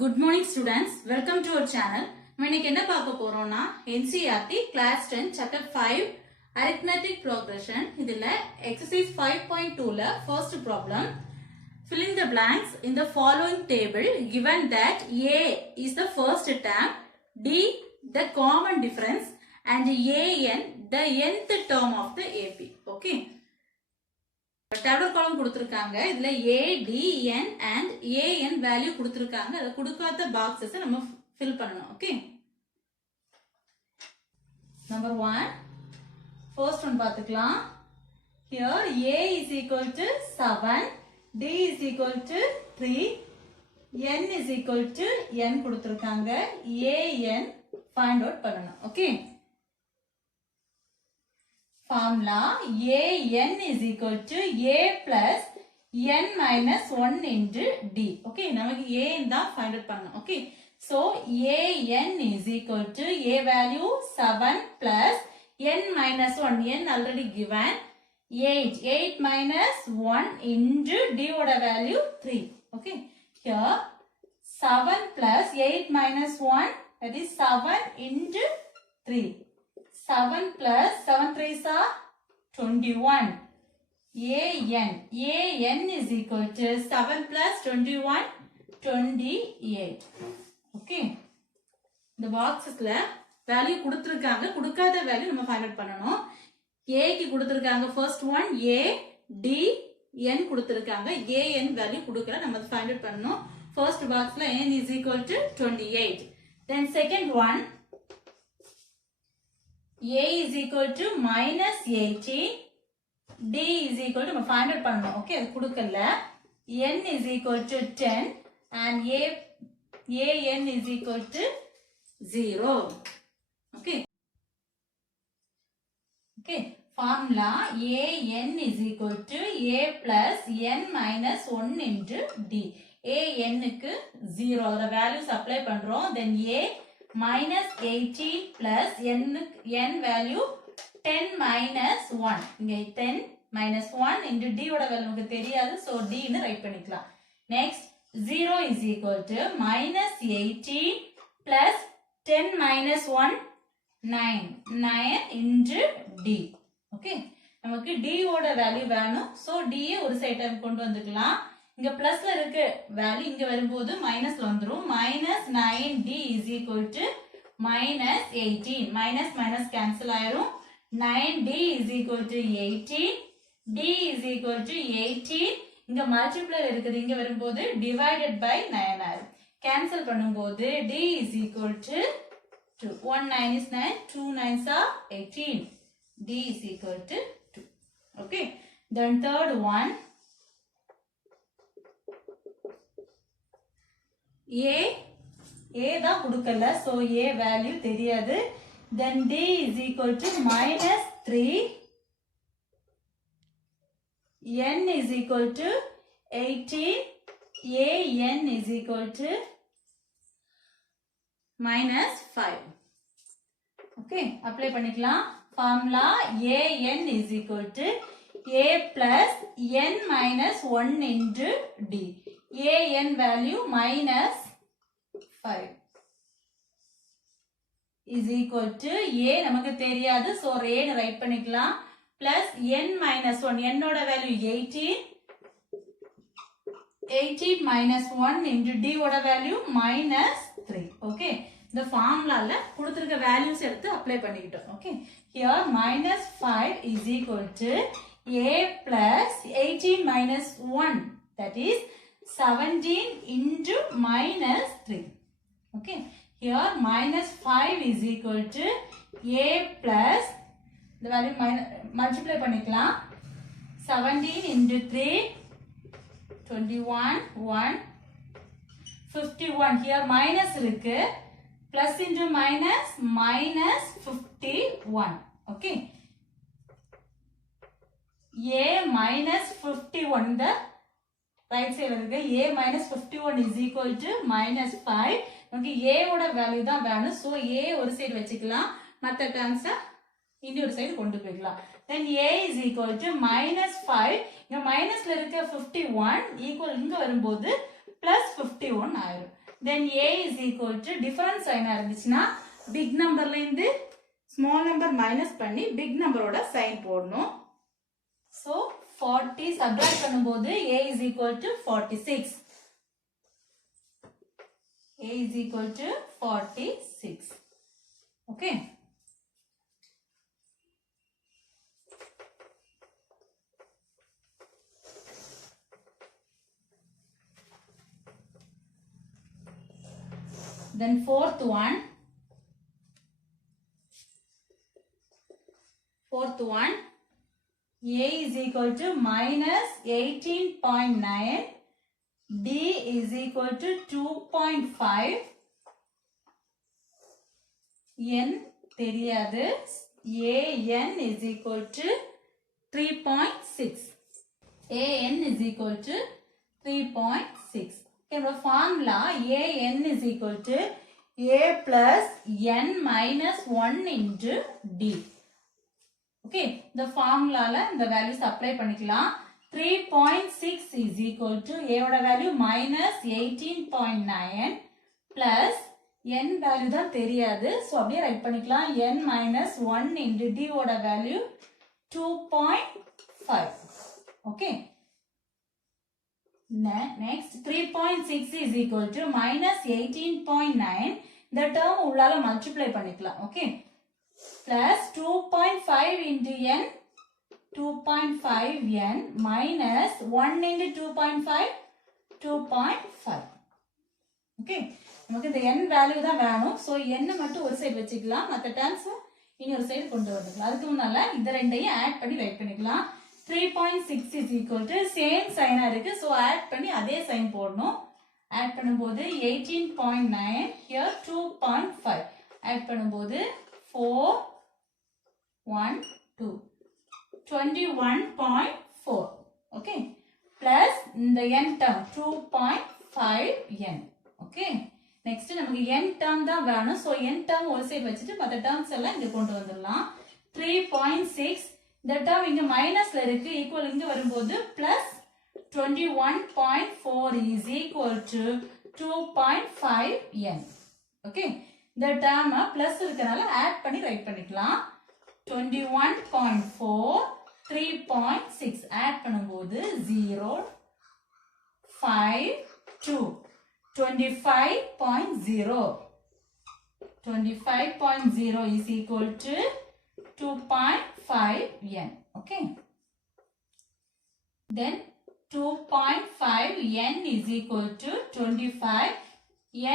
Good morning students, welcome to our channel. இன்னைக்கு என்ன பார்க்க போறோம்னா NCERT class 10 chapter 5 arithmetic progression. இதுல exercise 5.2 ல first problem, filling the blanks in the following table given that A is the first term, D the common difference and AN the nth term of the AP. Okay. Table காலம் கொடுத்திருக்காங்க. இதுல A, D, N and AN value கொடுத்திருக்காங்க. அத கொடுக்காத boxes நம்ம fill பண்ணணும். Okay. Number 1 first one பாத்துக்கலாம். Here A is equal to 7, D is equal to 3, N is equal to N கொடுத்திருக்காங்க. AN find out பண்ணணும். Okay. Formula AN is equal to A plus N minus 1 into D. Okay, நமக்கு AN தான் find out பண்ணணும். Okay, so AN is equal to A value 7 plus N minus 1. N already given 8. 8 minus 1 into D oda value 3. Okay, here 7 plus 8 minus 1, that is 7 into 3. 7 plus 7 3s are 21. AN is equal to 7 plus 21, 28. Okay. The boxes la value கொடுத்திருக்காங்க. கொடுக்காத value நம்ம find out பண்ணணும். A க்கு கொடுத்திருக்காங்க first one A, D, N கொடுத்திருக்காங்க. AN value கொடுக்கல, நம்ம find out பண்ணணும். First box la N is equal to 28. Then second one A is equal to minus 18, D is equal to find out பண்ணணும். Okay, அது கொடுக்கல. N is equal to 10 and AN is equal to 0. Okay. Okay, formula AN is equal to A plus N minus 1 into D. AN க்கு 0, அதோட values apply பண்றோம். Then A minus 18 plus N value 10 minus 1. இங்க 10 minus 1 into D ஓட value நமக்கு தெரியாது, so D ன்னு right பண்ணிக்கலாம். Next 0 is equal to minus 18 plus 10 minus 1 9 into D. Okay, நமக்கு D ஓட வேல்யூ வேணும், so D ஒரு சைடு டைம் கொண்டு வந்துக்கலாம். இங்க பிளஸ்ல இருக்கு வேல்யூ, இங்க வரும்போது மைனஸ்ல வந்துரும். minus 9D is equal to minus 18. minus minus cancel ஆயிரும். 9D is equal to 18. D is equal to 18. இங்க multiply இருக்குது, இங்க வரும்போது divided by 9 ஆயிரும். cancel பண்ணும்போது D is equal to 2. 1 9 is 9, 2 9s are 18. D is equal to 2. Okay, then third one A தான் கொடுக்கல, so A value தெரியாது. Then D is equal to minus 3, N is equal to 18, AN is equal to minus 5. Okay, apply பண்ணிக்கலாம். Formula AN is equal to A plus N minus 1 into D. AN value minus 5 is equal to A நமக்கு தெரியாது, so A ன்னு right பண்ணிக்கலாம். plus N minus 1, N ஓட value 18, 18 minus 1 into D ஓட value minus 3. Okay, இந்த ஃபார்முலால கொடுத்திருக்க values எடுத்து apply பண்ணிக்கிட்டோம். Okay, here minus 5 is equal to A plus 18 minus 1, that is 17 into minus 3. Okay, here minus 5 is equal to A plus the value multiply பண்ணிக்கலாம். 17 into 3 21 1 51. here minus இருக்கு, plus into minus minus 51. Okay, A minus 51 the right side இருக்கு. A minus 51 is equal to minus 5. நமக்கு A ஓட value தான் வேணும், so A ஒரு side வச்சுக்கலாம், மற்ற டேர்ம்ஸை இன்னொரு சைடு கொண்டு போய்க்கலாம். then A is equal to minus 5. இங்க மைனஸ்ல இருக்க 51 ஈக்குவல் இங்க வரும்போது plus 51 ஆயிரும். then a is equal to difference sign இருந்துச்சுனா big numberல இருந்து small number minus பண்ணி big number ஓட sign போடணும். So 40 subtract பண்ணும்போது a is equal to 46. A is equal to 46. Okay. Then fourth one, a is equal to minus 18.9, d is equal to 2.5, n தெரியாது, an is equal to 3.6, an is equal to 3.6. Okay, formula an is equal to a plus n minus 1 into d. Okay, the formula la the values apply பண்ணிக்கலாம். 3.6 is equal to a oda value minus 18.9 plus n value தான் தெரியாது, so அப்படியே right பண்ணிக்கலாம். n minus 1 into d oda value 2.5. Okay. Next 3.6 is equal to minus 18.9. The term உள்ளால multiply பண்ணிக்கலாம். Okay. Plus 2.5 into n, 2.5 n minus 1 into 2.5, 2.5. Okay. நமக்கு இந்த n value தான் வேணும். So n மட்டும் ஒரு சைடு வச்சுக்கலாம், மற்ற terms இன்னொரு சைடு கொண்டு வந்துக்கலாம். அதுக்கு முன்னால இந்த ரெண்டையும் ஆட் பண்ணி ரைட் பண்ணிக்கலாம். 3.6 is equal to same sign இருக்கு, so add பண்ணி அதே sign போடணும். add பண்ணும்போது 18.9, here 2.5, add பண்ணும்போது 4, 1, 2, 21.4. okay, plus இந்த n term 2.5n. okay, next நமக்கு n term தான் வேணும், so n term ஒரு சைடு வச்சிட்டு மற்ற terms எல்லாம் இங்க கொண்டு வந்துடலாம். 3.6 இந்த term இங்க மைனஸ்ல இருக்கு, ஈக்குவல் இங்க வரும்போது plus 21.4 is equal to 2.5n. okay, இந்த term plus இருக்கனால ஆட் பண்ணி ரைட் பண்ணிக்கலாம். 21.4, 3.6 ஆட் பண்ணும்போது 0, 5, 2, 25.0. 25.0 is equal to 2.5n. okay, then 2.5n is equal to 25,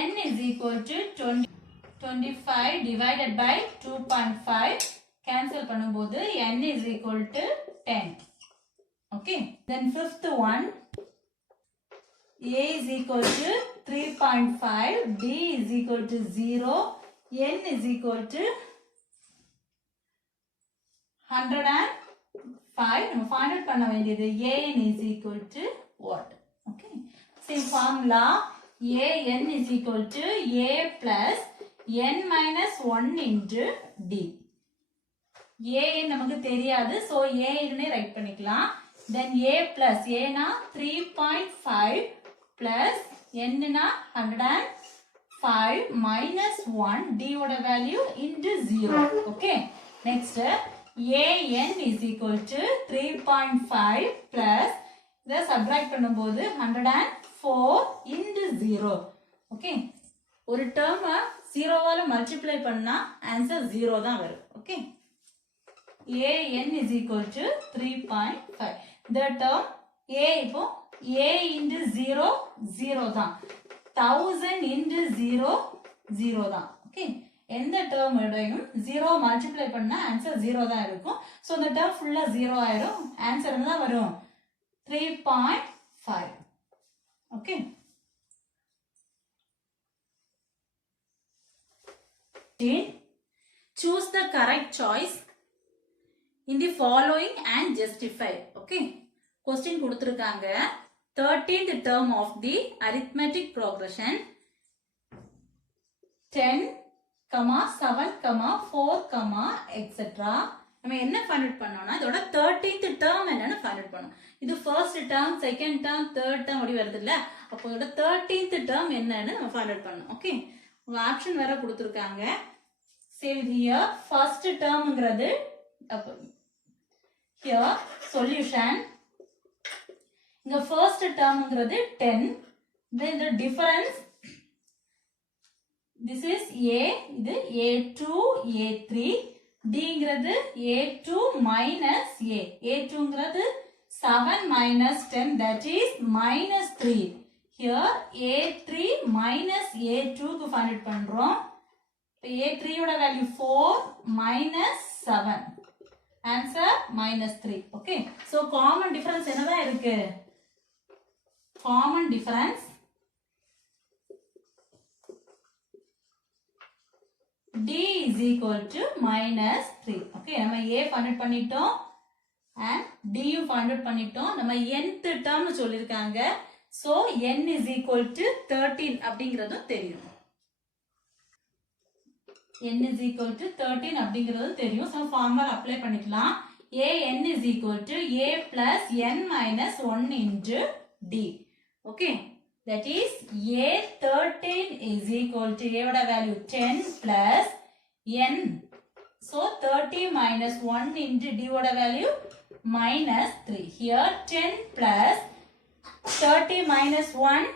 n is equal to 25 divided by 2.5, cancel பண்ணும்போது n is equal to 10. okay, then fifth one, a is equal to 3.5, d is equal to 0, n is equal to 105. நம்ம find out பண்ண வேண்டியது an is equal to what? okay, same formula an is equal to a plus n minus 1 into d. an நமக்கு தெரியாது, so a னே right பண்ணிக்கலாம். then a plus a னா 3.5 plus n னா 105 minus 1, d ஓட value into 0. okay, next an is equal to 3.5 plus இதை subtract பண்ணும்போது 104 into 0. okay, ஒரு term 0 வால multiply பண்ணா answer 0 தான் வரும். okay, an is equal to 3.5. the term a இப்போ a into 0 0 தான், 1000 into 0 0 தான். okay, எந்த term ஓடையும் 0 multiply பண்ணா answer 0 தான் இருக்கும். so இந்த term full 0 ஆயிரும், answer என்ன வரும்? 3.5. okay, choose the correct choice in the following and justify. okay, question கொடுத்திருக்காங்க. 13th term of the arithmetic progression 10, 7, 4, etc. நம்ம என்ன find out பண்ணோம்னா இதோட 13th term என்னன்னு find out பண்ணோம். இது first term, second term, third term அப்படி வருது இல்ல. அப்போ இதோட 13th டேர்ம் என்னன்னு நம்ம ஃபைண்ட் அவுட் பண்ணணும். ஓகே, உங்க ஆப்ஷன் வேற கொடுத்துருக்காங்க. சேவ் ஹியர் ஃபர்ஸ்ட் டேர்ம்ங்கிறது ஹியர் சொல்யூஷன். இங்க ஃபர்ஸ்ட் டேர்ம்ங்கிறது 10. then the difference this is a, இது a2 a3, dங்கிறது a2 minus a2ங்கிறது 7 minus 10 that is minus 3. here a3 minus a2 க்கு find out பண்றோம். a3 ஓட value 4 minus 7, answer minus 3. okay, so common difference என்னதான் இருக்கு? common difference D is equal to minus 3. okay, நம்ம A find out பண்ணிட்டோம் and D யும் find out பண்ணிட்டோம். நம்ம nth term சொல்லிருக்காங்க. so n is equal to 13 அப்படிங்கிறதும் தெரியும். n is equal to 13 அப்படிங்கிறதும் தெரியும். so formula apply பண்ணிக்கலாம். a n is equal to a plus n minus 1 into D. okay, that is a13 is equal to a oda value 10 plus n. so 30 minus 1 into D oda value minus 3. here 10 plus 30 minus 1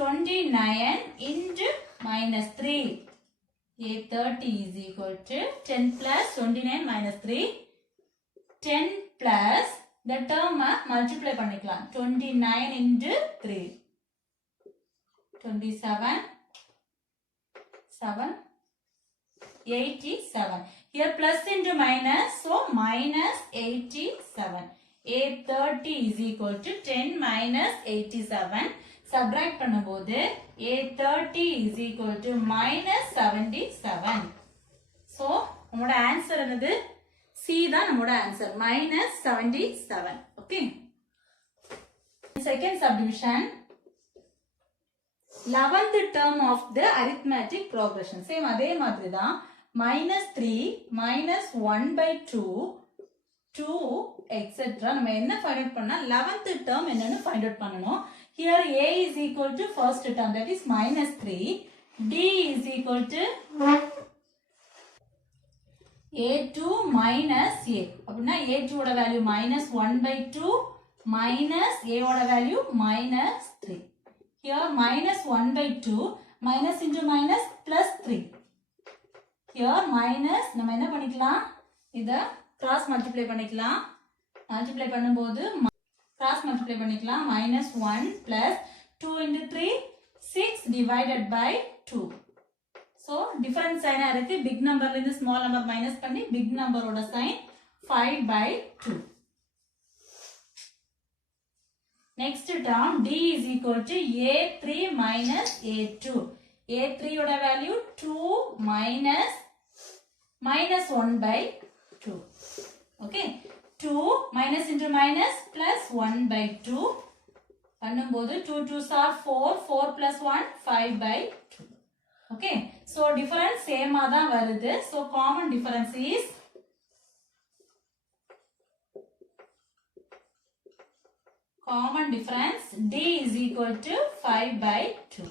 29 into minus 3. a30 is equal to 10 plus 29 minus 3. 10 plus the term multiply பண்ணிக்கலாம். 29 into 3. 27 7 87. here plus into minus, so minus 87. a30 is equal to 10 minus 87. subtract பண்ணும்போது a30 is equal to minus 77. so நம்மோட answer என்னது? C தான் நம்மோட answer, minus 77. okay, second subdivision 11th term of the arithmetic progression. same அதே மாதிரி தான். minus 3 minus 1 by 2 2 etc. நம்ம என்ன find out பண்ணா 11th term என்னன்னு find out பண்ணணும். here a is equal to first term, that is minus 3. D is equal to a2 minus a. அப்படின்னா a2 ஓட value minus 1 by 2 minus a ஓட value minus 3. here minus 1 by 2 minus into minus plus 3. here minus நம்ம என்ன பண்ணிக்கலாம்? இத cross multiply பண்ணிக்கலாம். multiply பண்ணும்போது cross multiply பண்ணிக்கலாம். minus 1 plus 2 into 3 6 divided by 2. so different sign இருக்கு. big numberல இருந்து small number minus பண்ணி big number ஓட sign 5 by 2. next term D is equal to a3 minus a2. a3 ஓட value 2 minus 1 by 2. okay, 2 minus into minus plus 1 by 2 பண்ணும்போது 2 2s are 4 4 plus 1 5 by 2. okay, so difference same தான் வருது. so common difference is D is equal to 5 by 2.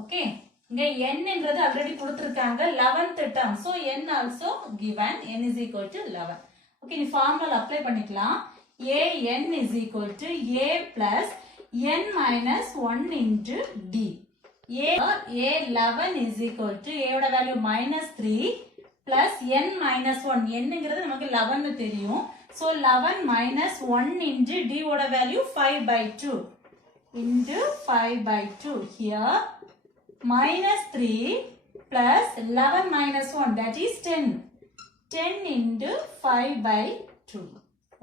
okay, இங்க n என்றது already கொடுத்திருக்காங்க 11th term. so n also given, n is equal to 11. okay, நீ formula apply பண்ணிக்கலாம். a n is equal to a plus n minus 1 into D. a11 is equal to a ஓட value minus 3 plus n minus 1. n ங்கிறது நமக்கு 11 தெரியும். so 11 minus 1 into D ஓட value 5 by 2 into 5 by 2. here minus 3 plus 11 minus 1, that is 10. 10 into 5 by 2.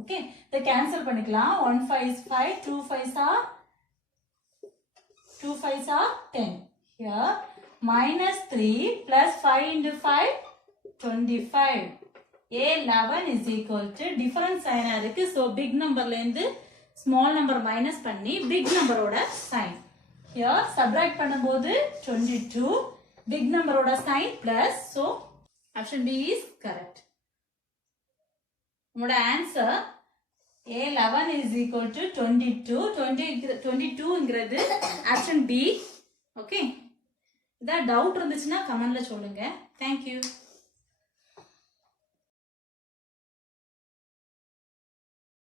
okay, இத cancel பண்ணிக்கலாம். 1 5 is 5, 2 5s are 10. here minus 3 plus 5 into 5 25. a11 is equal to different sign இருக்கு. so big numberல இருந்து small number minus பண்ணி big number ஓட sign. here subtract பண்ணும்போது 22, big number ஓட sign plus, so option B is correct. நம்மோட answer A11 is equal to 22. 22ங்கிறது option B. Okay. இதா doubt இருந்துச்சுன்னா கமெண்ட்ல சொல்லுங்க. Thank you.